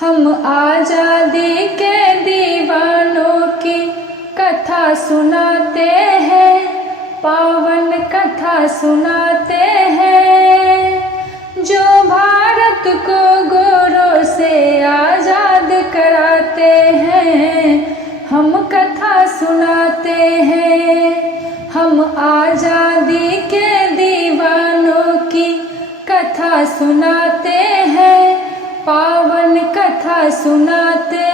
हम आजादी के दीवानों की कथा सुनाते हैं, पावन कथा सुनाते हैं। जो भारत को गोरों से आजाद कराते हैं, हम कथा सुनाते हैं। हम आजादी के दीवानों की कथा सुनाते हैं, पावन कथा सुनाते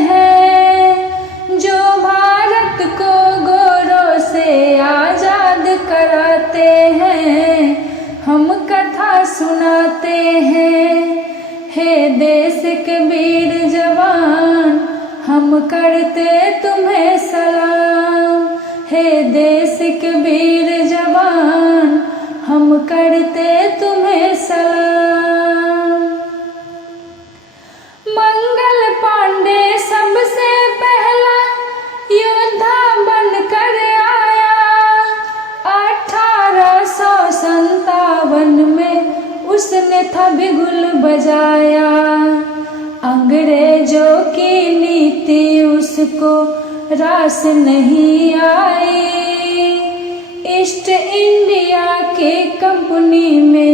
हैं। जो भारत को गोरों से आजाद कराते हैं, हम कथा सुनाते हैं। हे देश के वीर जवान, हम करते तुम्हें सलाम। हे देश के वीर जवान, हम करते तुम्हें सलाम। मंगल पांडे सबसे पहला योद्धा बनकर आया। 1857 में उसने था बिगुल बजाया। अंग्रेजों की नीति उसको रास नहीं आई। ईस्ट इंडिया की कंपनी में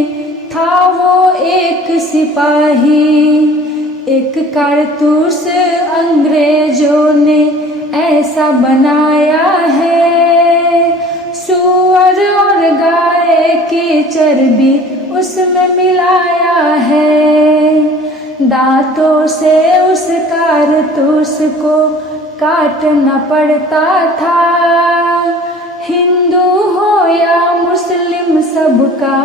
था वो एक सिपाही। एक कारतूस अंग्रेजों ने ऐसा बनाया है, सूअर और गाय की चर्बी उसमें मिलाया है। दांतों से उस कारतूस को काटना पड़ता था। हिंदू हो या मुस्लिम सबका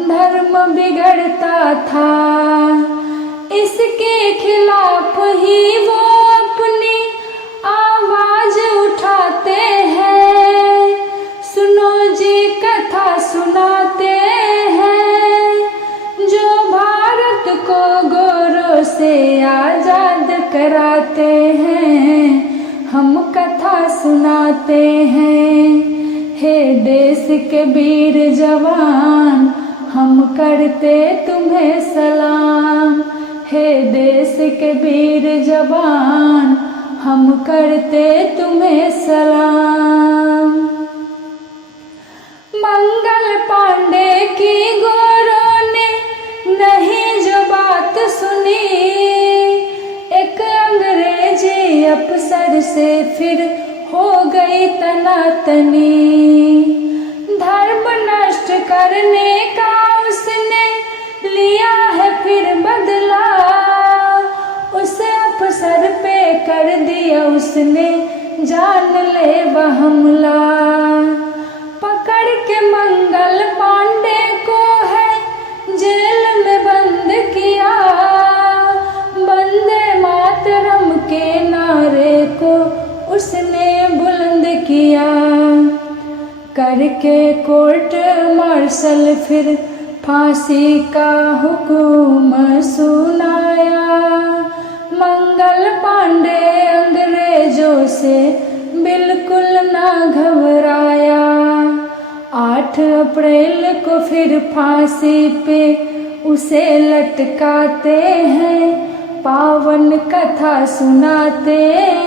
धर्म बिगड़ता था। इसके खिलाफ ही वो अपनी आवाज उठाते हैं। सुनो जी कथा सुनाते हैं। जो भारत को गोरों से आजाद कराते हैं, हम कथा सुनाते हैं। हे देश के वीर जवान, हम करते तुम्हें सलाम। हे देश के वीर जवान, हम करते तुम्हें सलाम। मंगल पांडे की गोरों ने नहीं जो बात सुनी। एक अंग्रेजी अफसर से फिर हो गई तनातनी। धर्म नष्ट करने का उसने लिया है फिर बदला। उस अफसर पे कर दिया उसने जानलेवा हमला। पकड़ के मंगल पांडे को है जेल में बंद किया। वंदे मातरम के नारे को उसने बुलंद किया। करके कोर्ट मार्शल फिर फांसी का हुक्म सुनाया। मंगल पांडे अंग्रेजों से बिल्कुल ना घबराया। 8 अप्रैल को फिर फांसी पे उसे लटकाते हैं, पावन कथा सुनाते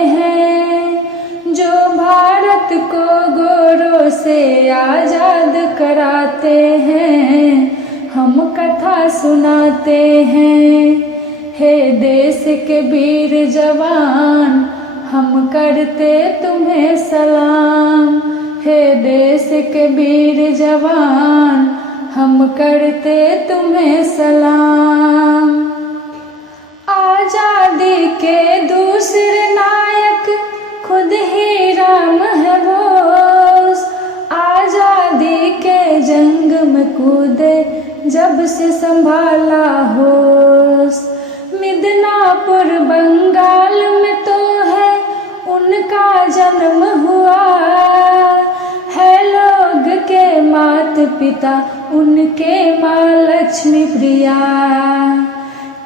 हैं। जो भारत को गोरों से आजाद कराते हैं, हम कथा सुनाते हैं। हे देश के वीर जवान, हम करते तुम्हें सलाम। हे देश के वीर जवान, हम करते तुम्हें सलाम। आजादी के दूसरे नायक खुद ही राम है बोस। आजादी के जंग में कूदे जब से संभाला होश। मिदनापुर बंगाल में तो है उनका जन्म हुआ है। लोग के माता पिता उनके माँ लक्ष्मी प्रिया।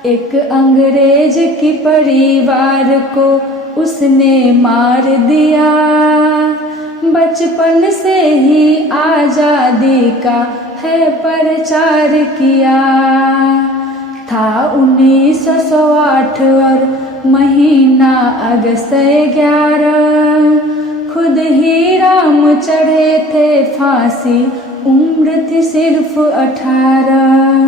एक अंग्रेज की परिवार को उसने मार दिया। बचपन से ही आजादी का है प्रचार किया। था 1908 और महीना अगस्त 11। खुद ही राम चढ़े थे फांसी, उम्र थी सिर्फ 18।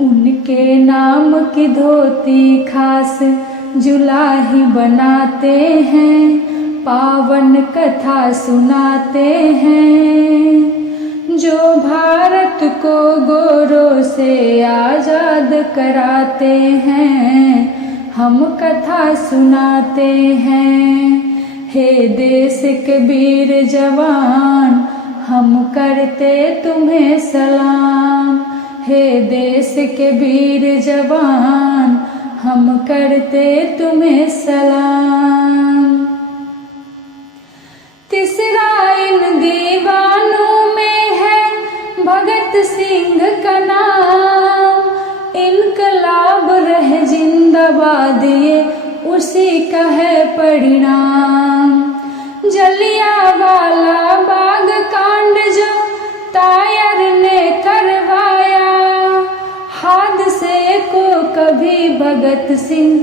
उनके नाम की धोती खास जुलाही बनाते हैं, पावन कथा सुनाते हैं। जो भारत को गोरों से आजाद कराते हैं, हम कथा सुनाते हैं। हे देश के वीर जवान, हम करते तुम्हें सलाम। हे देश के वीर जवान, हम करते तुम्हें सलाम। तीसरा इन दीवानों में है भगत सिंह का नाम। इनकलाब रहे जिंदाबाद, ये उसी का है परिणाम। जलियांवाला बाग कांड जो टायर ने करवाया, हादसे को कभी भगत सिंह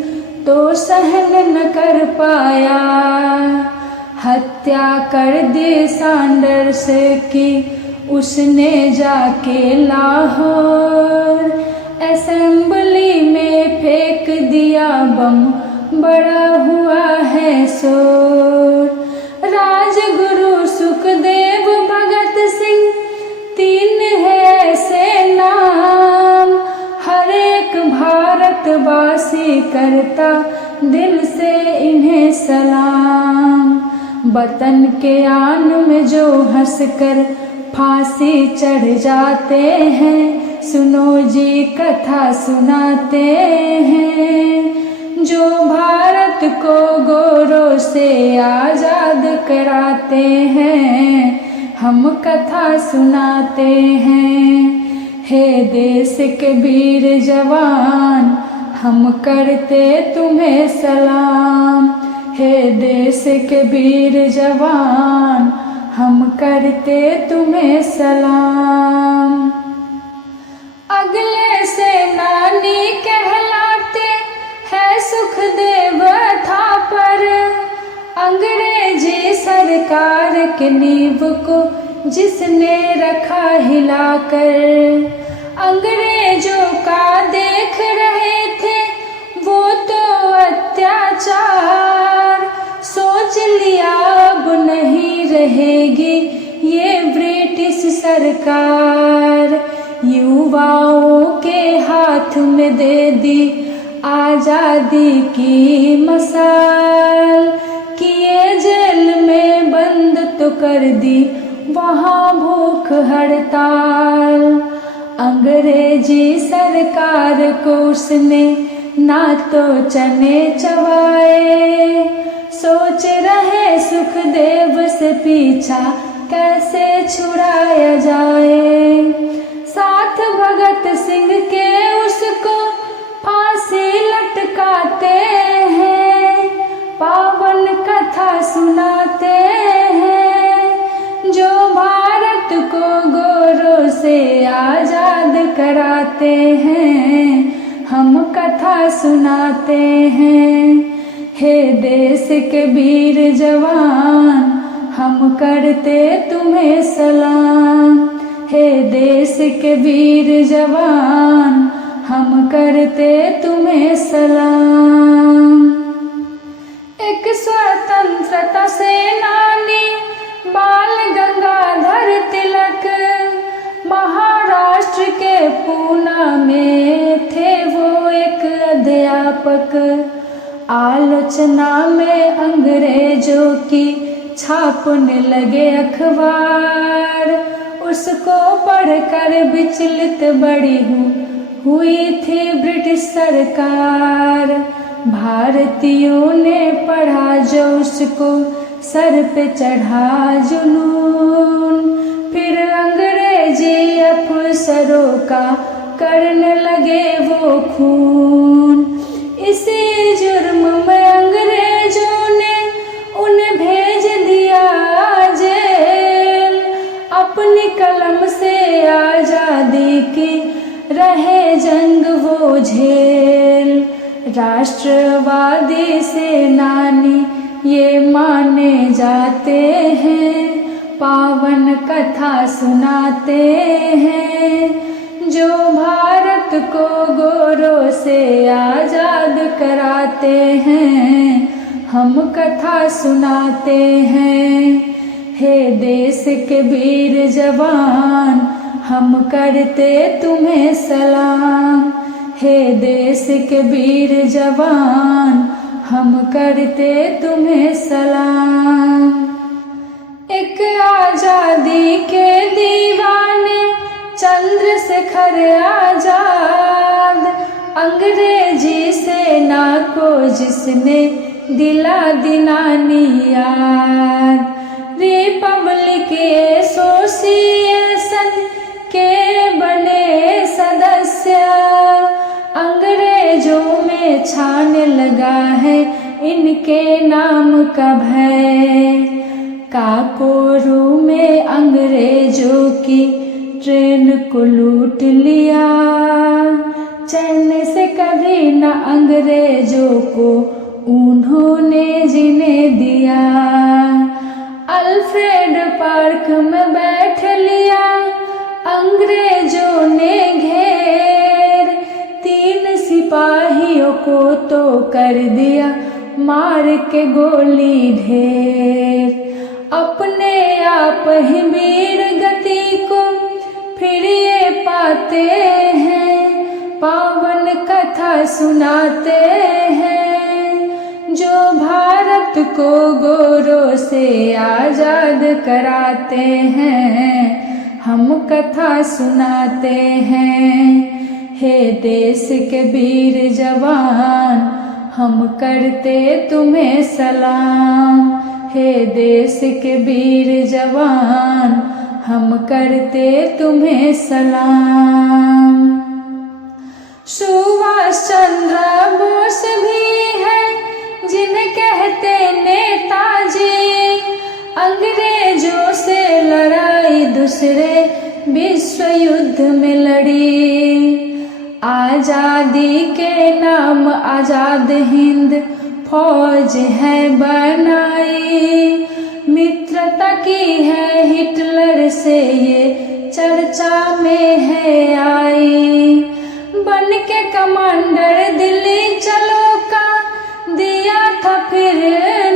तो सहन न कर पाया। हत्या कर दी सैंडर्स की उसने जाके लाहौर। असेंबली में फेंक दिया बम, बड़ा हुआ है शोर। राजगुरु सुखदेव भगत सिंह, तीन है ऐसे नाम। हर एक भारतवासी करता दिल से इन्हें सलाम। वतन के आन में जो हंसकर फांसी चढ़ जाते हैं, सुनो जी कथा सुनाते हैं। जो भारत को गोरों से आजाद कराते हैं, हम कथा सुनाते हैं। हे देश के वीर जवान, हम करते तुम्हें सलाम। हे देश के वीर जवान, हम करते तुम्हें सलाम। अगले सेनानी कहलाते हैं सुखदेव थापर। अंग्रेजी सरकार के नींव को जिसने रखा हिलाकर। अंग्रेजों का देख रहे थे वो तो अत्याचार। सोच लिया अब नहीं रहेगी ये ब्रिटिश सरकार। युवाओं के हाथ में दे दी आजादी की मसाल। किए जेल में बंद तो कर दी वहाँ भूख हड़ताल। अंग्रेजी सरकार को उसने ना तो चने चबाए। सोच रहे सुखदेव से पीछा कैसे छुड़ाया जाए। साथ भगत सिंह के उसको फांसी लटकाते हैं, पावन कथा सुनाते हैं। जो भारत को गोरों से आजाद कराते हैं, हम कथा सुनाते हैं। हे देश के वीर जवान, हम करते तुम्हें सलाम। हे देश के वीर जवान, हम करते तुम्हें सलाम। एक स्वतंत्रता सेनानी बाल गंगाधर तिलक, महाराष्ट्र के पूना में थे वो एक अध्यापक। आलोचना में अंग्रेजों की छापने लगे अखबार। उसको पढ़कर विचलित बड़ी हुई थी ब्रिटिश सरकार। भारतीयों ने पढ़ा जो उसको सर पे चढ़ा जुनून। फिर अंग्रेजी अफसरों का करने लगे वो खून। इसी जुर्म में अंग्रेजों ने उन्हें भेज दिया जेल। अपनी कलम से आजादी की रहे जंग वो झेल। राष्ट्रवादी सेनानी ये माने जाते हैं, पावन कथा सुनाते हैं। जो भारत को गोरों से आजाद कराते हैं, हम कथा सुनाते हैं। हे देश के वीर जवान, हम करते तुम्हें सलाम। हे देश के वीर जवान, हम करते तुम्हें सलाम। एक आजादी के दीवाने चंद्रशेखर आजाद, अंग्रेजी सेना को जिसने दिला दिलानी याद। रिपब्लिक एसोसिएशन के बने सदस्य, अंग्रेजों में छाने लगा है इनके नाम का भय। काकोरू में अंग्रेजों की ट्रेन को लूट लिया, चलने से कभी न अंग्रेजों को उन्होंने जीने दिया। अल्फ्रेड पार्क में बैठ लिया अंग्रेजों ने घेर, 3 सिपाहियों को तो कर दिया मार के गोली ढेर। अपने आप ही वीर गति को फिर ये पाते हैं, पावन कथा सुनाते हैं। जो भारत को गोरों से आजाद कराते हैं, हम कथा सुनाते हैं। हे देश के वीर जवान, हम करते तुम्हें सलाम। हे देश के वीर जवान, हम करते तुम्हें सलाम। सुभाष चंद्र बोस भी है जिन्हें कहते नेताजी, अंग्रेजों से लड़ाई दूसरे विश्व युद्ध में लड़ी। आजादी के नाम आजाद हिंद फौज है बनाई, मित्रता की है हिटलर से ये चर्चा में है आई। बन के कमांडर दिल्ली चलो का दिया था फिर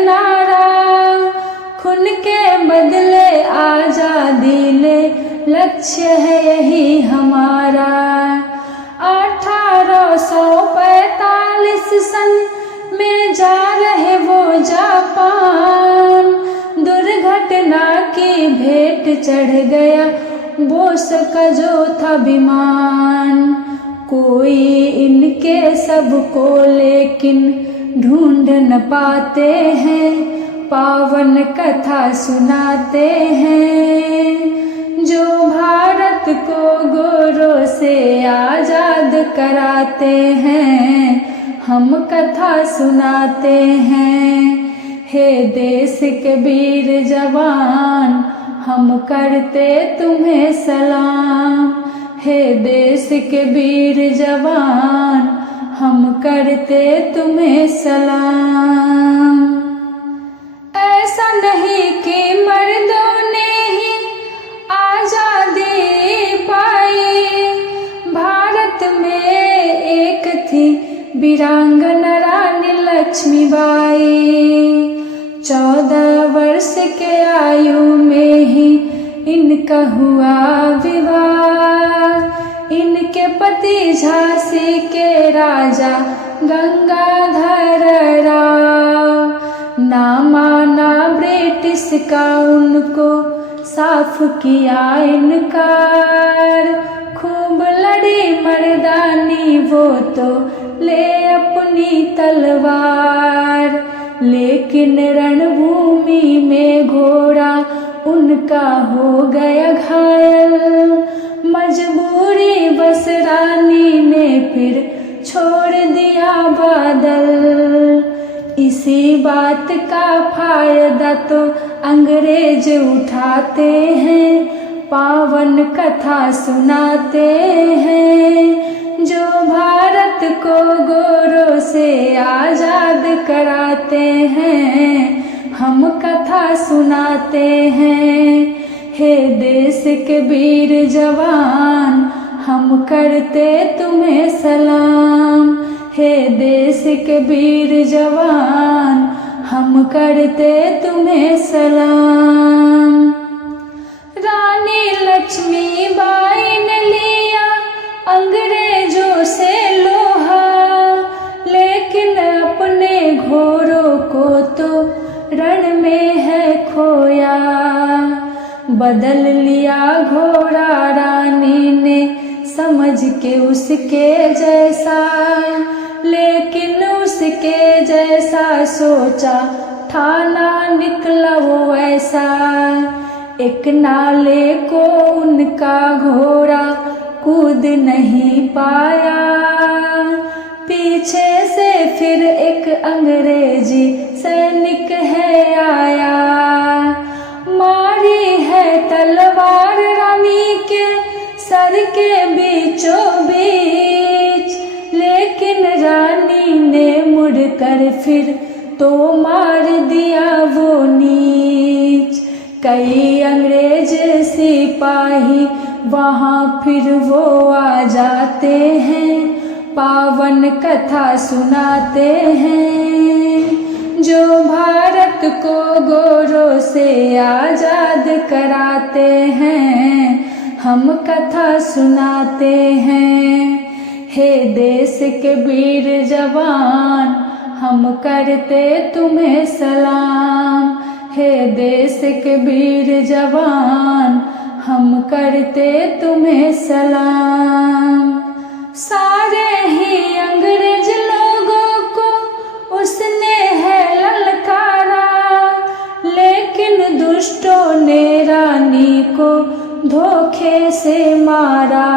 नारा, खून के बदले आजादी ले लक्ष्य है यही हमारा। 1845 सन में जा रहे वो जापान, दुर्घटना की भेंट चढ़ गया बोस का जो था विमान। कोई इनके सबको लेकिन ढूंढ न पाते हैं, पावन कथा सुनाते हैं। जो भारत को गोरों से आजाद कराते हैं, हम कथा सुनाते हैं। हे देश के वीर जवान, हम करते तुम्हें सलाम। हे देश के वीर जवान, हम करते तुम्हें सलाम। ऐसा नहीं कि मर्दों ने ही आजादी पाई, भारत में एक थी वीरांगना रानी लक्ष्मीबाई। 14 वर्ष के आयु में ही इनका हुआ विवाह, इनके पति झांसी के राजा गंगाधर राव। ना माना ब्रिटिश का उनको साफ किया इनकार, खूब लड़ी मर्दानी वो तो ले अपनी तलवार। लेकिन रणभूमि में घोड़ा उनका हो गया घायल, मजबूरी बस रानी ने फिर छोड़ दिया बादल। इसी बात का फायदा तो अंग्रेज उठाते हैं, पावन कथा सुनाते हैं। जो भारत भारत को गोरों से आजाद कराते हैं, हम कथा सुनाते हैं। हे देश के वीर जवान, हम करते तुम्हें सलाम। हे देश के वीर जवान, हम करते तुम्हें सलाम। रानी लक्ष्मीबाई ने लिया अंग्रेजों से लोहा, लेकिन अपने घोड़ों को तो रण में है खोया। बदल लिया घोड़ा रानी ने समझ के उसके जैसा, लेकिन उसके जैसा सोचा ठाना निकला वो ऐसा। एक नाले को उनका घोड़ा कूद नहीं पाया, पीछे से फिर एक अंग्रेजी सैनिक है आया। मारी है तलवार रानी के सर के बीचों बीच, लेकिन रानी ने मुड़कर फिर तो मार दिया वो नीच। कई अंग्रेज सिपाही वहाँ फिर वो आ जाते हैं, पावन कथा सुनाते हैं। जो भारत को गोरों से आजाद कराते हैं, हम कथा सुनाते हैं। हे देश के वीर जवान, हम करते तुम्हें सलाम। हे देश के वीर जवान, हम करते तुम्हें सलाम। सारे ही अंग्रेज लोगों को उसने है ललकारा, लेकिन दुष्टों ने रानी को धोखे से मारा।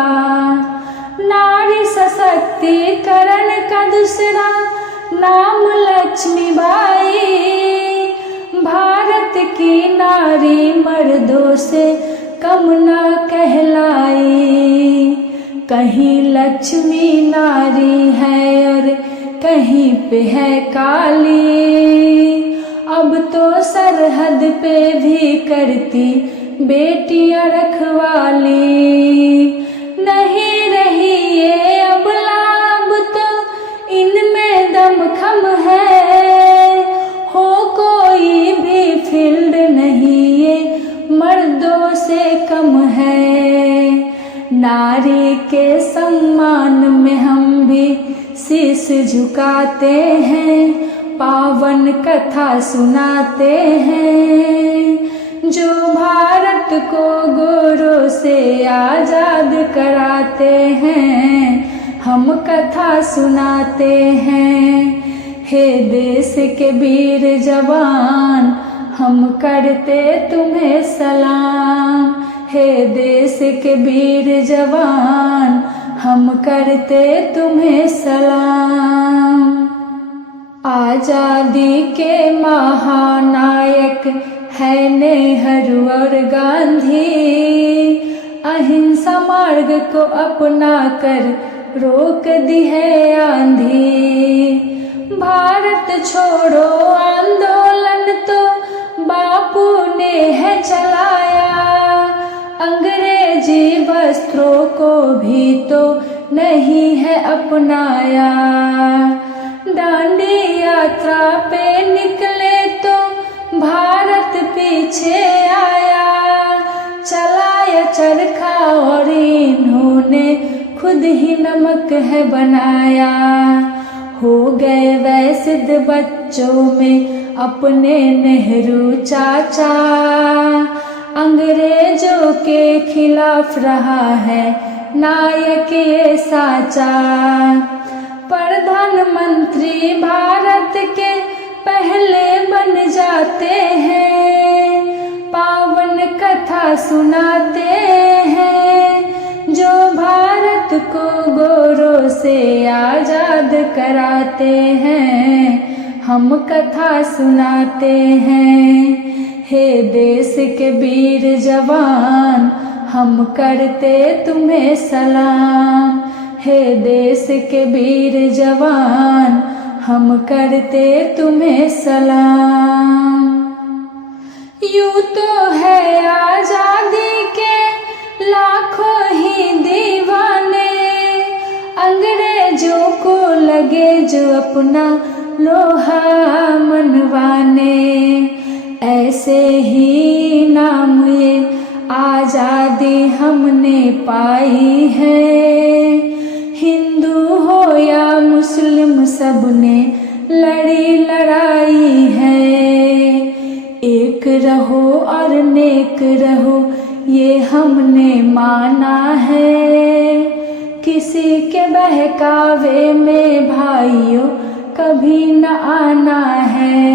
नारी सशक्तिकरण का दूसरा नाम लक्ष्मीबाई, भारत की नारी मर्दों से कम ना कहलाई। कहीं लक्ष्मी नारी है और कहीं पे है काली, अब तो सरहद पे भी करती बेटियां रखवाली। नहीं रही ये अबला, अब तो इनमें दमखम है, हो कोई भी फील्ड नहीं ये मर्दों से कम है। नारी के सम्मान में हम भी शीश झुकाते हैं, पावन कथा सुनाते हैं। जो भारत को गोरों से आजाद कराते हैं, हम कथा सुनाते हैं। हे देश के वीर जवान, हम करते तुम्हें सलाम। हे देश के वीर जवान, हम करते तुम्हें सलाम। आजादी के महानायक है नेहरू और गांधी, अहिंसा मार्ग को अपना कर रोक दी है आंधी। भारत छोड़ो आंदोलन तो बापू ने है चलाया, अंग्रेजी वस्त्रों को भी तो नहीं है अपनाया। दांडी यात्रा पे निकले तो भारत पीछे आया, चलाया चरखा और इन्होंने खुद ही नमक है बनाया। हो गए वह सिद्ध बच्चों में अपने नेहरू चाचा, अंग्रेजों के खिलाफ रहा है नायक ये साचा। प्रधानमंत्री भारत के पहले बन जाते हैं, पावन कथा सुनाते हैं। जो भारत को गोरों से आजाद कराते हैं, हम कथा सुनाते हैं। हे देश के वीर जवान, हम करते तुम्हें सलाम। हे देश के वीर जवान, हम करते तुम्हें सलाम। यूं तो है आजादी के लाखों ही दीवाने, अंग्रेजों को लगे जो अपना लोहा मनवाने। ऐसे ही नाम ये आजादी हमने पाई है, हिंदू हो या मुस्लिम सबने लड़ी लड़ाई है। एक रहो और नेक रहो ये हमने माना है, किसी के बहकावे में भाइयों कभी न आना है।